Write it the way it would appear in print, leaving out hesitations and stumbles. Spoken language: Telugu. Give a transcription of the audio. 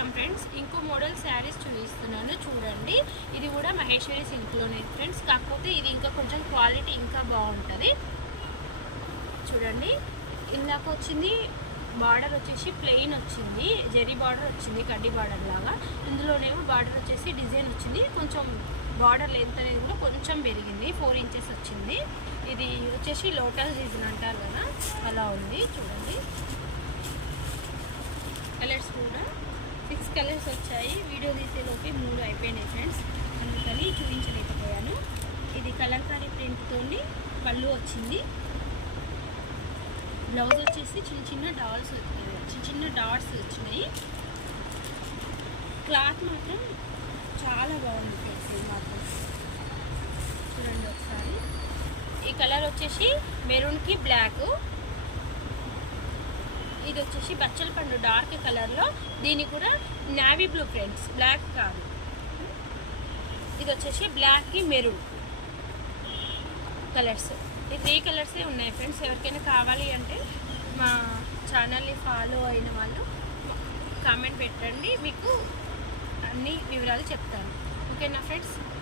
చూసాం ఫ్రెండ్స్. ఇంకో మోడల్ శారీస్ చూపిస్తున్నాను చూడండి. ఇది కూడా మహేశ్వరి సిల్క్లోనే ఫ్రెండ్స్, కాకపోతే ఇది ఇంకా కొంచెం క్వాలిటీ ఇంకా బాగుంటుంది. చూడండి, ఇందాక వచ్చింది బార్డర్ వచ్చేసి ప్లెయిన్ వచ్చింది, జరీ బార్డర్ వచ్చింది, కడ్డీ బార్డర్ లాగా. ఇందులోనేమో బార్డర్ వచ్చేసి డిజైన్ వచ్చింది, కొంచెం బార్డర్ లెంత్ అనేది కూడా కొంచెం పెరిగింది, 4 ఇంచెస్ వచ్చింది. ఇది వచ్చేసి లోటస్ డిజైన్ అంటారు కదా, అలా ఉంది. చూడండి, కలర్స్ కూడా 6 కలర్స్ వచ్చాయి. వీడియో తీసేలోకి 3 అయిపోయినాయి ఫ్రెండ్స్, అందుకని చూపించలేకపోయాను. ఇది కలంకారీ ప్రింట్తోని పళ్ళు వచ్చింది. బ్లౌజ్ వచ్చేసి చిన్న చిన్న డాట్స్ వచ్చినాయి. క్లాత్ మాత్రం చాలా బాగుంది ఫ్రెండ్స్. ఇది మాత్రం చూడండి ఒకసారి. ఈ కలర్ వచ్చేసి మెరూన్కి బ్లాక్. ఇది వచ్చేసి బచ్చల పండు డార్క్ కలర్లో, దీని కూడా నావీ బ్లూ ఫ్రెండ్స్, బ్లాక్ కాదు. ఇది వచ్చేసి బ్లాక్కి మెరూన్ కలర్స్. ఈ 3 కలర్సే ఉన్నాయి ఫ్రెండ్స్. ఎవరికైనా కావాలి అంటే మా ఛానల్ని ఫాలో అయిన వాళ్ళు కామెంట్ పెట్టండి, మీకు అన్ని వివరాలు చెప్తాను. ఓకేనా ఫ్రెండ్స్.